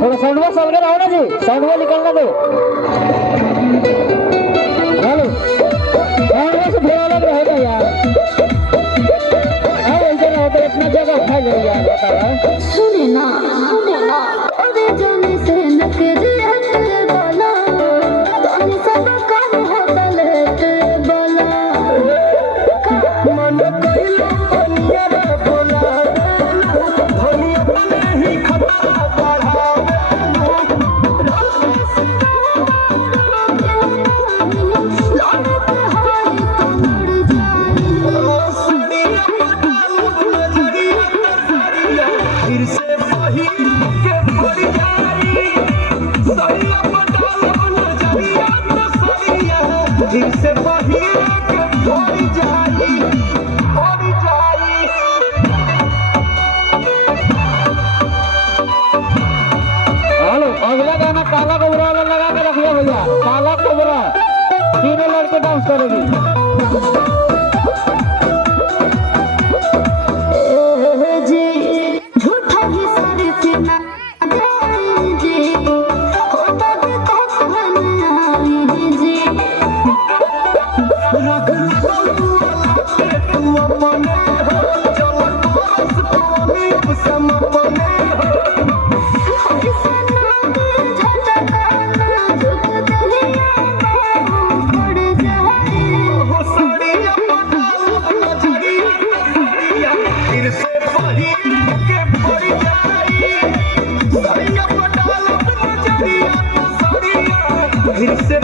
थोड़ा sound box अलग रहो ना जी, साउंड बॉक्स निकलना दो। हेलो साउंड बॉक्स थोड़ा अलग रहो ना यार। हाँ वैसे रहो तो इतना जगह उठा लो यार, बताओ। सुने ना अरे जाने से नकरे हट बोला तो सब काम होता लेते बोला मन कइलो बनिया बोला धनिया नहीं खतरा फिर से वही के पड़ जाई सैया पटाल नजरिया तो सैया फिर से वही के पड़ जाई हेलो अगला गाना काला कोबरा वाला लगा के रखिए भैया, काला कोबरा तीनों लड़के डांस करेगी। झूठा ही सारे चिन्ह जी होता भी कौन आई जी रख तू अपने हो चल बरस पानी सम अपने हो ऐसा ना झटकाना झुक दिलिया पड़ जाए हो साड़िया पटाल नजरिया फिर से वही के पड़ जाई सैया पटाल नजरिया तो सैया फिर से